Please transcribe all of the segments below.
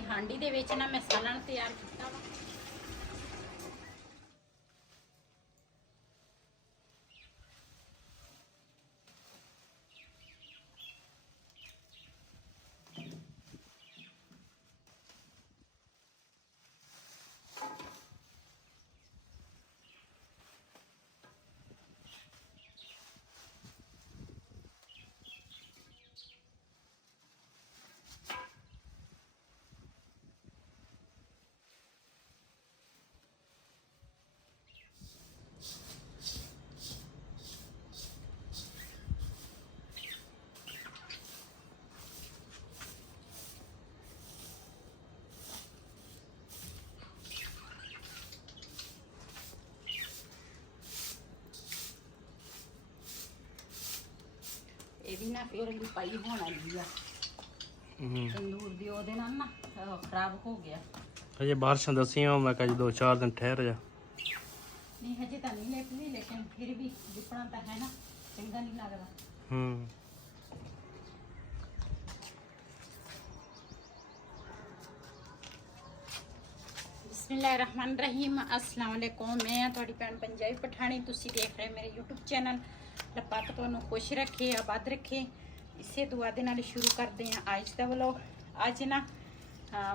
ਜੀ ਹਾਂਡੀ ਦੇ ਵਿੱਚ ਨਾ ਮੈਂ ਸਾਲਣ ਤਿਆਰ ਕੀਤਾ ਵਾ। ਇਹਦੀ ਨਾ ਫਿਰ ਲਿਪਾਈ ਹੋਣ ਵਾਲੀ ਆ ਤੰਦੂਰ ਦੀ, ਉਹਦੇ ਨਾਲ ਨਾ ਖਰਾਬ ਹੋ ਗਿਆ। ਹਜੇ ਬਾਰਿਸ਼ਾਂ ਦਸੀਆਂ, ਮੈਂ ਕਿਹਾ ਜੀ 2-4 ਦਿਨ ਠਹਿਰ ਜਾ। ਨਹੀਂ ਹਜੇ ਤਾਂ ਨਹੀਂ ਲਿਪਣੀ, ਲੇਕਿਨ ਫਿਰ ਵੀ ਲਿਪਣਾ ਤਾਂ ਹੈ ਨਾ, ਚੰਗਾ ਨਹੀਂ ਲੱਗਦਾ। ਬਿਸਮਿल्लाहिर्रहमानिर्रहीम, अस्सलाम वालेकुम। मैं ਤੁਹਾਡੀ ਭੈਣ ਪੰਜਾਬੀ ਪਠਾਣੀ, ਤੁਸੀਂ ਦੇਖ ਰਹੇ ਮੇਰੇ YouTube ਚੈਨਲ। ਰੱਬ ਤੁਹਾਨੂੰ ਖੁਸ਼ ਰੱਖੇ, ਆਬਾਦ ਰੱਖੇ, ਇਸੇ ਦੁਆ ਦੇ ਨਾਲ ਸ਼ੁਰੂ ਕਰਦੇ ਹਾਂ ਅੱਜ ਦਾ ਵਲੌਗ। ਅੱਜ ਨਾ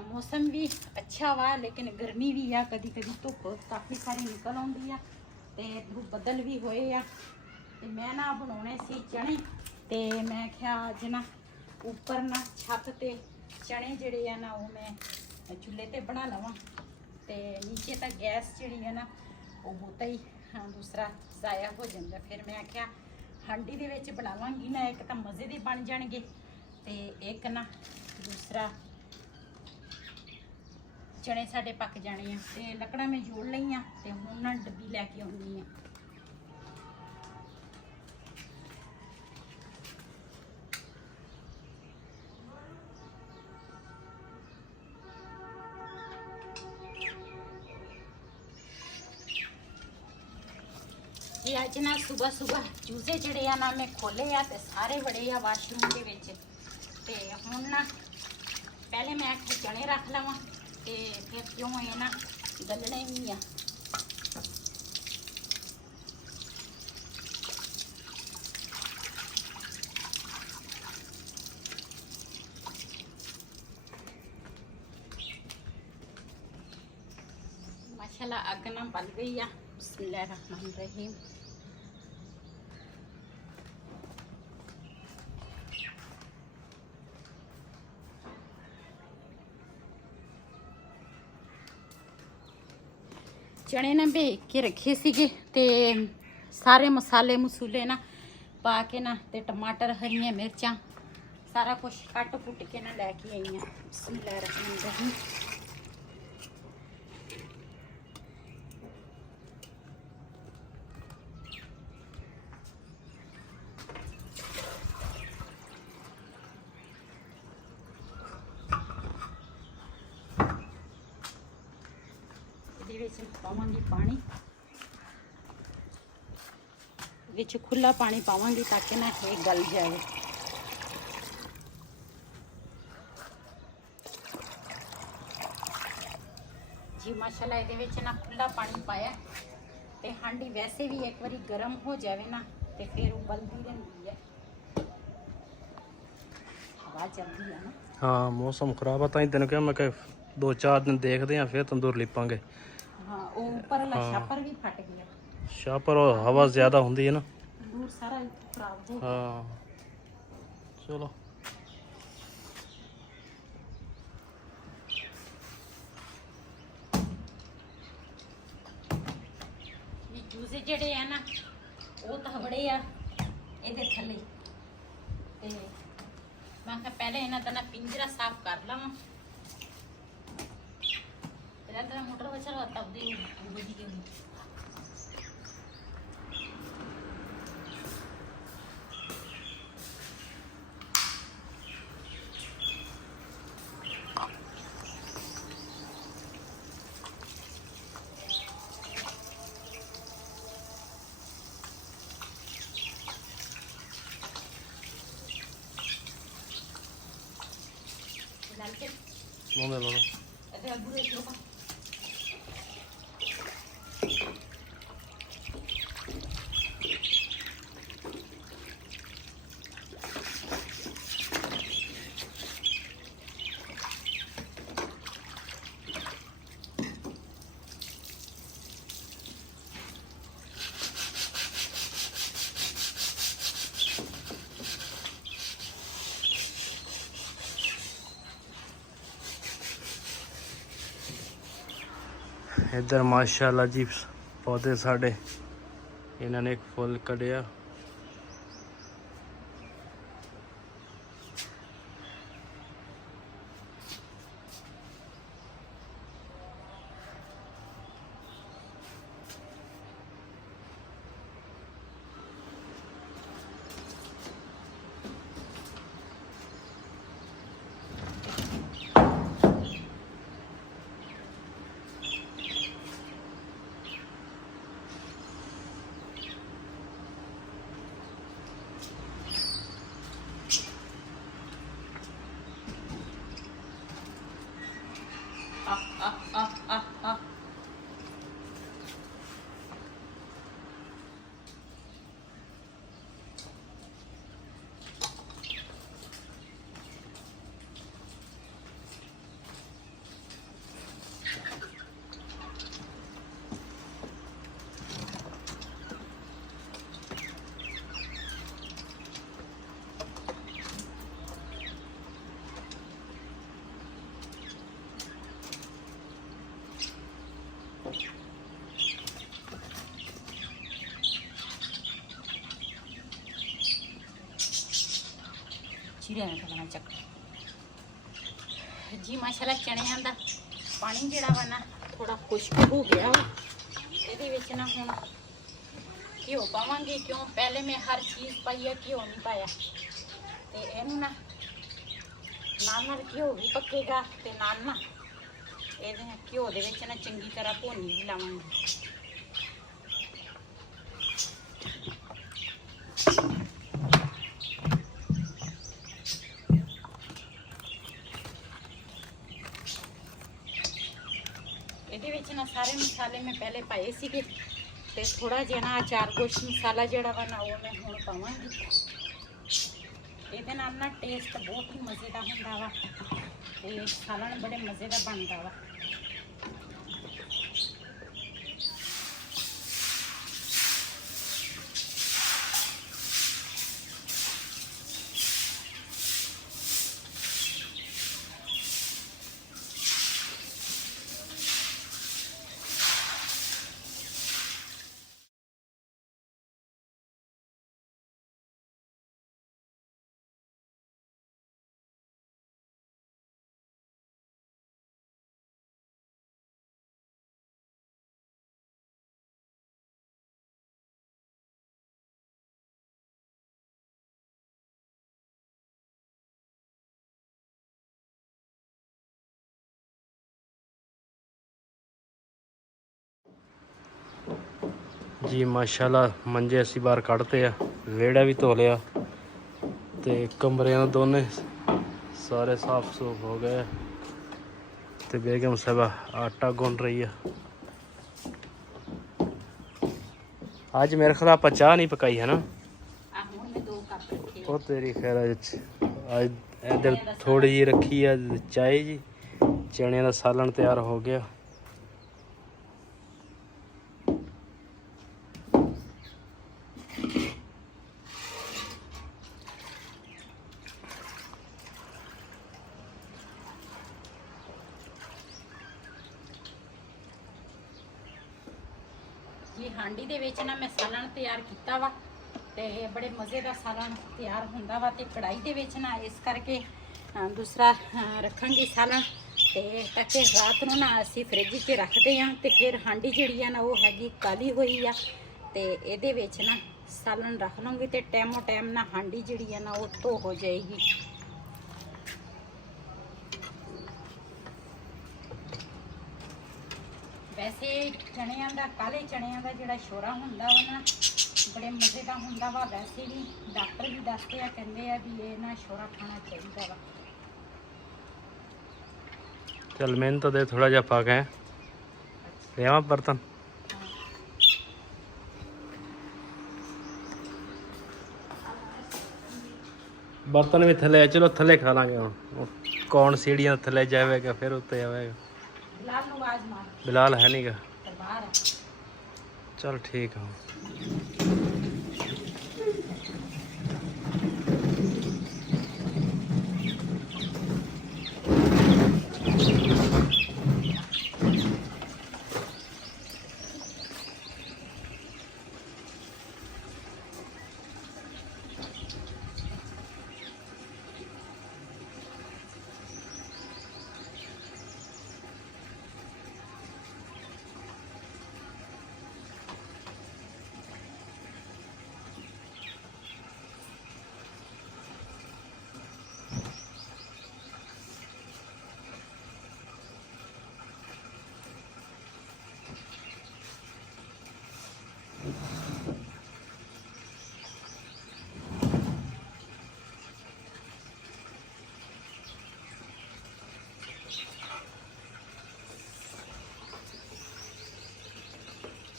ਮੌਸਮ ਵੀ ਅੱਛਾ ਵਾ, ਲੇਕਿਨ ਗਰਮੀ ਵੀ ਆ, ਕਦੀ ਕਦੀ ਧੁੱਪ ਕਾਫੀ ਸਾਰੀ ਨਿਕਲ ਆਉਂਦੀ ਆ ਤੇ ਧੁੱਪ ਬੱਦਲ ਵੀ ਹੋਏ ਆ। ਤੇ ਮੈਂ ਨਾ ਬਣਾਉਣੇ ਸੀ ਚਣੇ, ਤੇ ਮੈਂ ਕਿਹਾ ਅੱਜ ਨਾ ਉੱਪਰ ਨਾ ਛੱਤ ਤੇ ਚਣੇ ਜਿਹੜੇ ਆ ਨਾ ਉਹ ਮੈਂ ਚੁੱਲ੍ਹੇ ਤੇ ਬਣਾ ਲਵਾਂ, ਤੇ ਨੀਚੇ ਤਾਂ ਗੈਸ ਜਿਹੜੀ ਹੈ ਨਾ ਉਹ ਬਹੁਤਾ ਹੀ ਦੂਸਰਾ ਜ਼ਾਇਆ ਹੋ ਜਾਂਦਾ। ਫਿਰ ਮੈਂ ਆਖਿਆ ਹਾਂਡੀ ਦੇ ਵਿੱਚ ਬਣਾਵਾਂਗੀ ਨਾ, ਇੱਕ ਤਾਂ ਮਜ਼ੇ ਦੇ ਬਣ ਜਾਣਗੇ ਤੇ ਇੱਕ ਨਾ ਦੂਸਰਾ ਚਣੇ ਸਾਡੇ ਪੱਕ ਜਾਣੇ ਆ। ਤੇ ਲੱਕੜਾਂ ਮੈਂ ਜੋੜ ਲਈਆਂ ਤੇ ਹੁਣ ਨਾ ਡੱਬੀ ਲੈ ਕੇ ਆਉਣੀ ਆ। ਅੱਜ ਨਾ ਸੁਬਹ ਚੂਜ਼ੇ ਜਿਹੜੇ ਆ ਨਾ ਮੈਂ ਖੋਲੇ ਆ ਤੇ ਸਾਰੇ ਬੜੇ ਆ ਵਾਸ਼ਰੂਮ ਦੇ ਵਿੱਚ। ਤੇ ਹੁਣ ਨਾ ਪਹਿਲੇ ਮੈਂ ਇੱਥੇ ਚਣੇ ਰੱਖ ਲਵਾਂ ਤੇ ਫਿਰ ਕਿਉਂ ਇਹ ਨਾ ਗਲਣੇ ਵੀ ਆ। माशाल्लाह अग ना बल गई आ। बिस्मिल्लाहिर्रहमानिर्रहीम। चने ना भेज के रखे सीगे ते सारे मसाले मसूले ना पा के ना ते टमाटर हरियां मिर्चां सारा कुछ कट कुट के ना लैके आई हैं। बिस्मिल्लाहिर्रहमानिर्रहीम। पावांगी पानी विच खुला पानी पावांगी ताकि ना ये गल जाए। जी माशाल्लाह ये विच ना खुला पानी पाया ते हांडी वैसे भी एक बारी गर्म हो जाए ना ते फिर उबलती रहती है। हवा चलती है ना। हाँ मौसम खराब है, ताई तेन क्या मैं 2-4 दिन देखते हैं, फिर तंदूर लिपांगे। हाँ ऊपर वाला छापर भी फट गया। छापर और हवा ज्यादा होती है ना, दूर सारा खराब हो गया। हाँ चलो जूसे जेडे है ना वो तो बड़े आ इहदे थले ते मैं कहा पहले इन्हां दा ना पिंजरा साफ कर लवां। तेरा मोटर बचल तब दे बुझी गई। ਲਾਉਂਦੇ ਲਾਉਂਦੇ ਇਹਦੇ ਅੱਬੂ ਦੇ ਸ਼ੁਰੂ ਕਰ। इधर माशाल्लाह जी पौधे साढ़े इन्होंने एक फुल कढ़िया। चीरे में पकना चक जी माशाल्लाह चने का पानी जिहड़ा वा ना थोड़ा खुश्क हो गया वा। ਇਹਦੇ ਵਿੱਚ ਨਾ ਹੁਣ ਘਿਓ ਪਾਵਾਂਗੇ, क्यों पहले मैं हर चीज़ पाई है, घिओ नहीं पाया। तो ਇਹਨੂੰ ਨਾ ਨਾਲ ਘਿਓ ਵੀ ਪੱਕੇਗਾ ਤੇ ਨਾਲ ਨਾ ਇਹਦੇ ਘਿਓ ਦੇ ਵਿੱਚ ਨਾ ਚੰਗੀ ਤਰ੍ਹਾਂ ਭੁੰਨ ਵੀ ਲਾਵਾਂਗੇ। ਇਹਦੇ ਵਿੱਚ ਨਾ ਸਾਰੇ ਮਸਾਲੇ ਮੈਂ ਪਹਿਲੇ ਪਾਏ ਸੀਗੇ ਤੇ ਥੋੜਾ ਜਿਹਾ ਨਾ ਅਚਾਰ ਗੋਸ਼ ਮਸਾਲਾ ਜਿਹੜਾ ਵਾ ਨਾ ਉਹ ਮੈਂ ਹੁਣ ਪਾਵਾਂਗੀ। ਇਹਦੇ ਨਾਲ ਨਾ ਟੇਸਟ ਬਹੁਤ ਹੀ ਮਜ਼ੇ ਦਾ ਹੁੰਦਾ ਵਾ ਤੇ ਸਾਲਣ ਬੜੇ ਮਜ਼ੇ ਦਾ ਬਣਦਾ ਵਾ। जी माशाल्लाह मंजे असी बाहर कढ़ते आ, वेड़ा भी धो लिया ते कमरे दोने सारे साफ सूफ हो गए। ते बेगम साहबा आटा गुन रही है। आज मेरे ख्याल आप चाह नहीं पकाई है ना? वो तेरी खैर आज इधर थोड़ी जी रखी है चाय जी। चने का सालन तैयार हो गया। जी हांडी दे विच ना मैं सालन तैयार किया वा ते बड़े मज़े का सालन तैयार होंदा वा। ते कढ़ाई दे विच ना इस करके दूसरा रखांगे सालन ते ताकि रात नूं ना असीं फ्रिज च रखते हैं ते फिर हांडी जिहड़ी आ ना वो हैगी काली होई आ ते इहदे विच ना सालन रख लूँगी ते टाइमो टाइम ना हांडी जिहड़ी आ ना वो धो हो जाएगी। वैसे चनिया का काले चनिया का जोड़ा शोरा होंदा वा ना बड़े मज़े का होंदा वा। वैसे भी डॉक्टर भी दसते हैं, कहते हैं भी ये ना शोरा खाना चाहिए वा। चल मैंने तो दे थोड़ा जा पा गए ले आवा बर्तन बर्तन भी थले चलो थले खा लांगे हुण कौन सीढ़ियां थले जाएगा फिर उत्ते आवेगा बिलाल ਨੂੰ ਆਵਾਜ਼ ਮਾਰ बिलाल है नहीं गा ਤੇ ਬਾਹਰ ਆ। चल ठीक है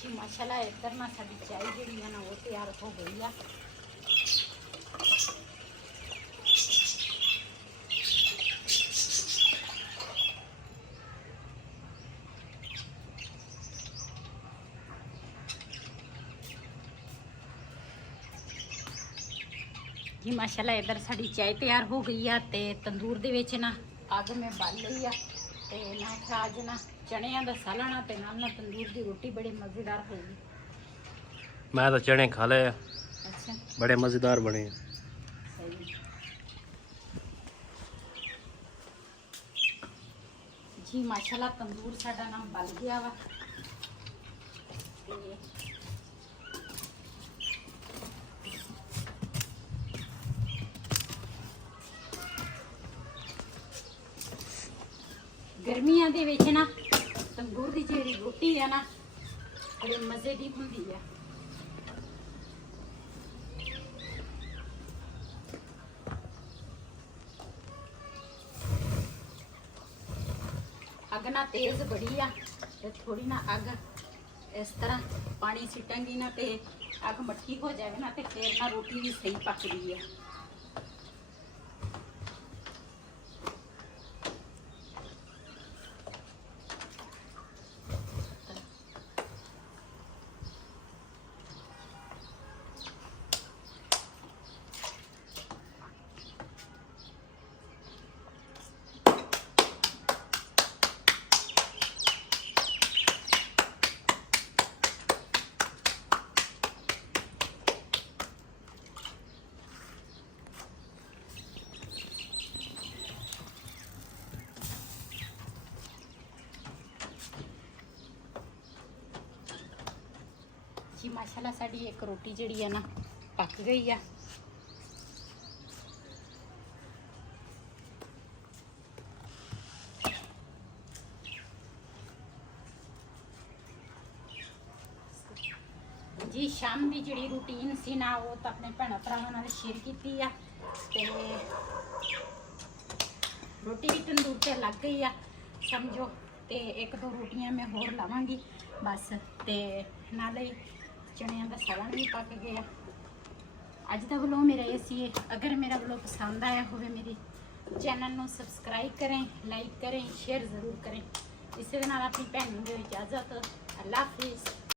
ਜੀ ਮਾਸ਼ਾਅੱਲਾ ਇੱਧਰ ਨਾ ਸਾਡੀ ਚਾਹ ਜਿਹੜੀ ਆ ਨਾ ਉਹ ਤਿਆਰ ਹੋ ਗਈ ਆ। ਜੀ ਮਾਸ਼ਾਅੱਲਾ ਇੱਧਰ ਸਾਡੀ ਚਾਹ ਤਿਆਰ ਹੋ ਗਈ ਆ ਤੇ ਤੰਦੂਰ ਦੇ ਵਿੱਚ ਨਾ ਅੱਗ ਮੈਂ ਬਾਲ ਲਈ ਆ ਤੇ ਮੈਂ ਕਿਹਾ ਅੱਜ ਨਾ ਚਣਿਆਂ ਦਾ ਸਾਲਣਾ ਤੇ ਨਾਲ ਤੰਦੂਰ ਦੀ ਰੋਟੀ ਬੜੀ ਮਜ਼ੇਦਾਰ ਹੋਊਗੀ। मैं तो चने खा ले ਅੱਛਾ बड़े मज़ेदार बने हैं। ਸਹੀ ਜੀ ਮਾਸ਼ਾਅੱਲਾ ਤੰਦੂਰ ਸਾਡਾ ਨਾ ਬਲ ਗਿਆ ਵਾ ਤੇ ਗਰਮੀਆਂ ਦੇ ਵਿੱਚ ਨਾ ਤੰਦੂਰ ਦੀ ਜਿਹੜੀ ਰੋਟੀ ਹੈ ਨਾ ਬੜੇ ਮਜ਼ੇ ਦੀ ਹੁੰਦੀ ਆ। ਅੱਗ ਨਾ ਤੇਜ਼ ਬੜੀ ਆ ਤੇ ਥੋੜੀ ਨਾ ਅੱਗ ਇਸ ਤਰ੍ਹਾਂ ਪਾਣੀ ਸਿੱਟਾਂਗੀ ਨਾ ਤੇ ਅੱਗ ਮੱਠੀ ਹੋ ਜਾਵੇ ਨਾ ਤੇ ਫੇਰ ਨਾ ਰੋਟੀ ਵੀ ਸਹੀ ਪੱਕਦੀ ਆ। ਜੀ ਮਾਸ਼ਾਅੱਲਾ ਸਾਡੀ ਇੱਕ ਰੋਟੀ ਜਿਹੜੀ ਆ ਨਾ ਪੱਕ ਗਈ ਆ। ਜੀ ਸ਼ਾਮ ਦੀ ਜਿਹੜੀ ਰੂਟੀਨ ਸੀ ਨਾ ਉਹ ਤਾਂ ਆਪਣੇ ਭੈਣਾਂ ਭਰਾਵਾਂ ਨਾਲ ਸ਼ੇਅਰ ਕੀਤੀ ਆ ਤੇ ਰੋਟੀ ਵੀ ਤੰਦੂਰ ਤੇ ਲੱਗ ਗਈ ਆ ਸਮਝੋ ਤੇ ਇੱਕ ਦੋ ਰੋਟੀਆਂ ਮੈਂ ਹੋਰ ਲਾਵਾਂਗੀ ਬਸ ਤੇ ਨਾਲੇ ਚਣਿਆਂ ਦਾ ਸਾਲਣ ਵੀ ਪੱਕ ਗਿਆ। ਅੱਜ ਦਾ ਵਲੋਗ ਮੇਰਾ ਇਹ ਸੀ। ਅਗਰ ਮੇਰਾ ਵਲੋਗ ਪਸੰਦ ਆਇਆ ਹੋਵੇ ਮੇਰੇ ਚੈਨਲ ਨੂੰ ਸਬਸਕ੍ਰਾਈਬ ਕरें, ਲਾਈਕ करें, शेयर ज़रूर करें। ਇਸੇ ਦੇ ਨਾਲ ਆਪਣੀ ਭੈਣ ਨੂੰ ਦਿਓ ਇਜਾਜ਼ਤ। ਅੱਲਾ ਹਾਫਿਜ਼।